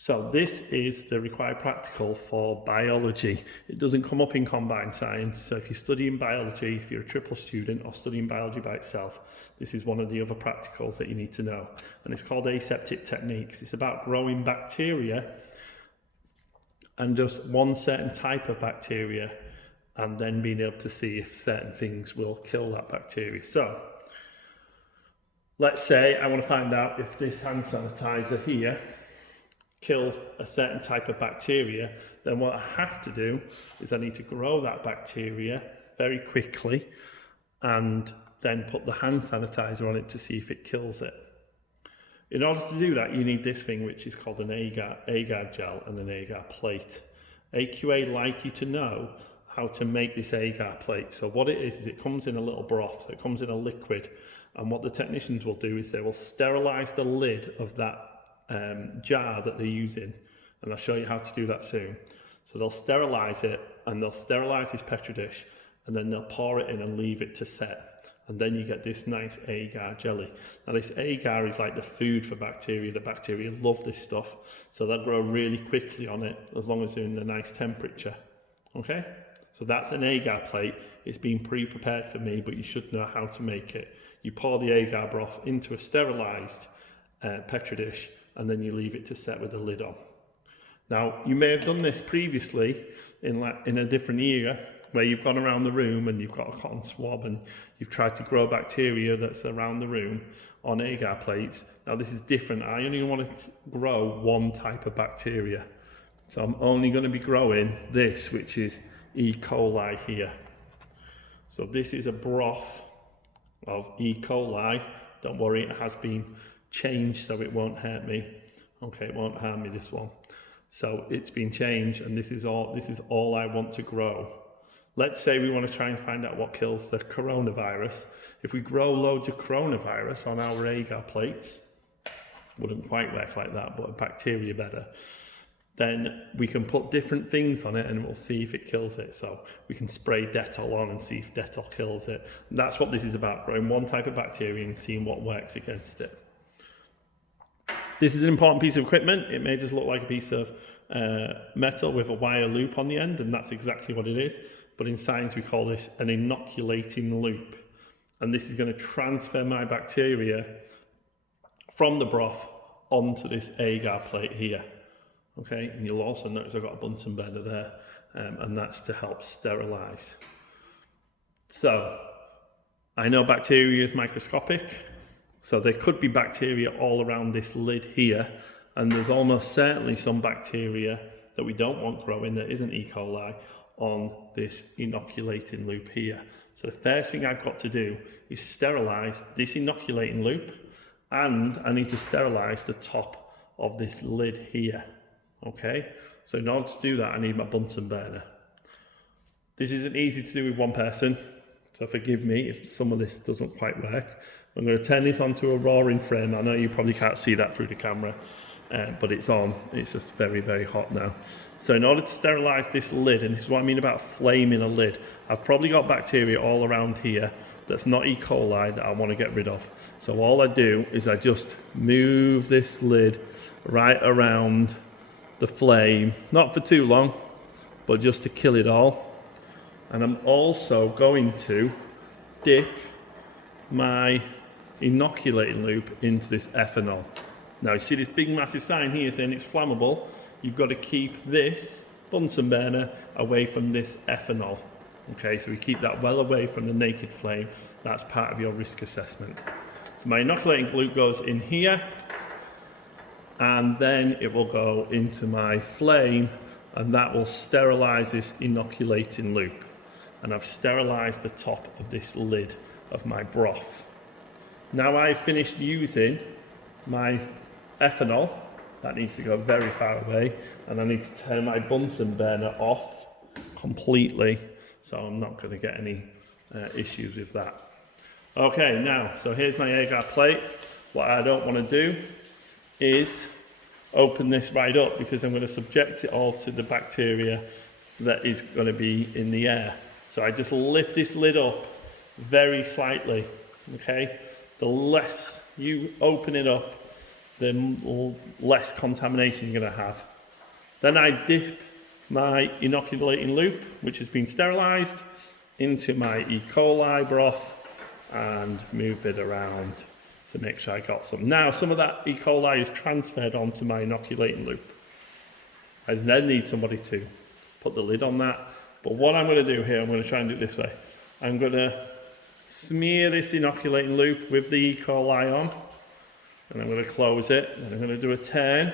So this is the required practical for biology. It doesn't come up in combined science. So if you're studying biology, if you're a triple student or studying biology by itself, this is one of the other practicals that you need to know. And it's called Aseptic Techniques. It's about growing bacteria and just one certain type of bacteria and then being able to see if certain things will kill that bacteria. So let's say I want to find out if this hand sanitizer here kills a certain type of bacteria, then what I have to do is I need to grow that bacteria very quickly and then put the hand sanitizer on it to see if it kills it. In order to do that, you need this thing which is called an Agar gel and an Agar plate. AQA like you to know how to make this Agar plate. So what it is it comes in a little broth, so it comes in a liquid, and what the technicians will do is they will sterilize the lid of that jar that they're using, and I'll show you how to do that soon. So they'll sterilize it, and they'll sterilize this petri dish, and then they'll pour it in and leave it to set, and then you get this nice agar jelly. Now this agar is like the food for bacteria. The bacteria love this stuff, so they'll grow really quickly on it as long as they're in a nice temperature. Okay, so that's an agar plate. It's been pre-prepared for me, but you should know how to make it. You pour the agar broth into a sterilized petri dish, and then you leave it to set with the lid on. Now, you may have done this previously in a different era where you've gone around the room and you've got a cotton swab and you've tried to grow bacteria that's around the room on agar plates. Now, this is different. I only want to grow one type of bacteria. So I'm only going to be growing this, which is E. coli here. So this is a broth of E. coli. Don't worry, it has been changed so it won't hurt me. Okay, it won't harm me, this one. So it's been changed, and this is all I want to grow. Let's say we want to try and find out what kills the coronavirus. If we grow loads of coronavirus on our agar plates, wouldn't quite work like that, but a bacteria better, then we can put different things on it and we'll see if it kills it. So we can spray Dettol on and see if Dettol kills it. And that's what this is about, growing one type of bacteria and seeing what works against it. This is an important piece of equipment. It may just look like a piece of metal with a wire loop on the end, and that's exactly what it is. But in science, we call this an inoculating loop. And this is going to transfer my bacteria from the broth onto this agar plate here. Okay, and you'll also notice I've got a Bunsen burner there, and that's to help sterilize. So, I know bacteria is microscopic. So there could be bacteria all around this lid here, and there's almost certainly some bacteria that we don't want growing that isn't E. coli on this inoculating loop here. So the first thing I've got to do is sterilize this inoculating loop, and I need to sterilize the top of this lid here. Okay, so in order to do that, I need my Bunsen burner. This isn't easy to do with one person, so forgive me if some of this doesn't quite work. I'm going to turn this onto a roaring frame. I know you probably can't see that through the camera, but it's on. It's just very, very hot now. So in order to sterilize this lid, and this is what I mean about flaming a lid, I've probably got bacteria all around here that's not E. coli that I want to get rid of. So all I do is I just move this lid right around the flame, not for too long, but just to kill it all. And I'm also going to dip my inoculating loop into this ethanol. Now you see this big massive sign here saying it's flammable. You've got to keep this Bunsen burner away from this ethanol. Okay, so we keep that well away from the naked flame. That's part of your risk assessment. So my inoculating loop goes in here, and then it will go into my flame, and that will sterilize this inoculating loop. And I've sterilized the top of this lid of my broth. Now I've finished using my ethanol. That needs to go very far away, and I need to turn my Bunsen burner off completely, so I'm not going to get any issues with that. Okay, now, so here's my agar plate. What I don't want to do is open this right up, because I'm going to subject it all to the bacteria that is going to be in the air. So I just lift this lid up very slightly, okay? The less you open it up, the less contamination you're going to have. Then I dip my inoculating loop, which has been sterilised, into my E. coli broth and move it around to make sure I got some. Now, some of that E. coli is transferred onto my inoculating loop. I then need somebody to put the lid on that. But what I'm going to do here, I'm going to try and do it this way. I'm going to smear this inoculating loop with the E. coli on, and I'm going to close it, and I'm going to do a turn,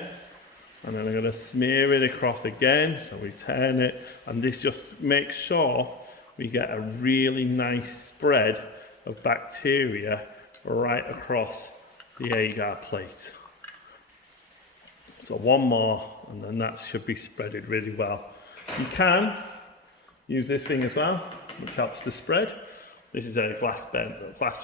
and then I'm going to smear it across again. So we turn it, and this just makes sure we get a really nice spread of bacteria right across the agar plate. So one more, and then that should be spreaded really well. You can use this thing as well, which helps to spread. This is a glass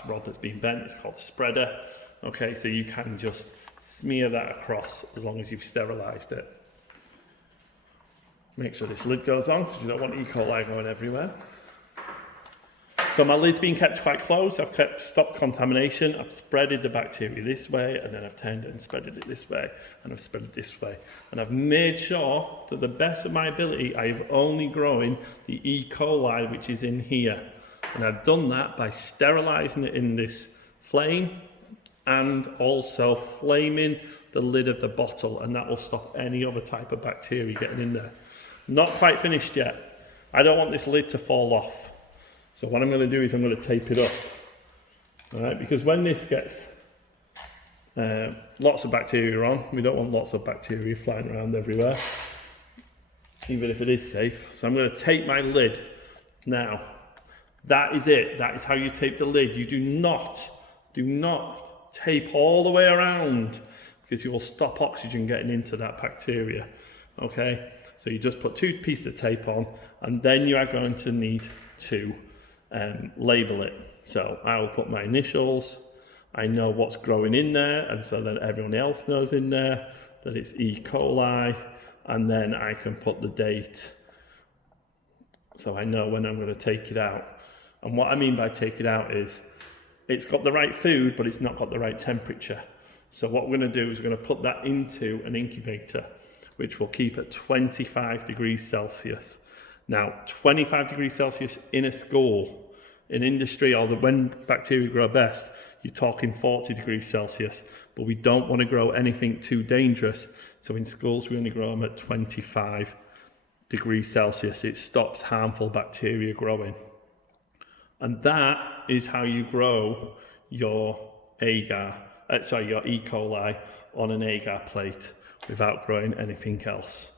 rod that's been bent. It's called a spreader. Okay, so you can just smear that across as long as you've sterilised it. Make sure this lid goes on because you don't want E. coli going everywhere. So my lid's been kept quite close. I've stopped contamination. I've spreaded the bacteria this way, and then I've turned it and spreaded it this way, and I've spread it this way. And I've made sure, to the best of my ability, I've only grown the E. coli which is in here. And I've done that by sterilising it in this flame and also flaming the lid of the bottle, and that will stop any other type of bacteria getting in there. Not quite finished yet. I don't want this lid to fall off. So what I'm going to do is I'm going to tape it up, all right? Because when this gets lots of bacteria on, we don't want lots of bacteria flying around everywhere, even if it is safe. So I'm going to tape my lid. Now, that is it. That is how you tape the lid. You do not tape all the way around, because you will stop oxygen getting into that bacteria, okay? So you just put 2 pieces of tape on, and then you are going to need to label it. So I will put my initials. I know what's growing in there, and so then everyone else knows in there that it's E. coli, and then I can put the date so I know when I'm going to take it out. And what I mean by take it out is it's got the right food, but it's not got the right temperature. So what we're going to do is we're going to put that into an incubator, which will keep at 25 degrees Celsius. Now, 25 degrees Celsius in a school, in industry, or when bacteria grow best, you're talking 40 degrees Celsius, but we don't want to grow anything too dangerous. So in schools, we only grow them at 25 degrees Celsius. It stops harmful bacteria growing. And that is how you grow your your E. coli on an agar plate without growing anything else.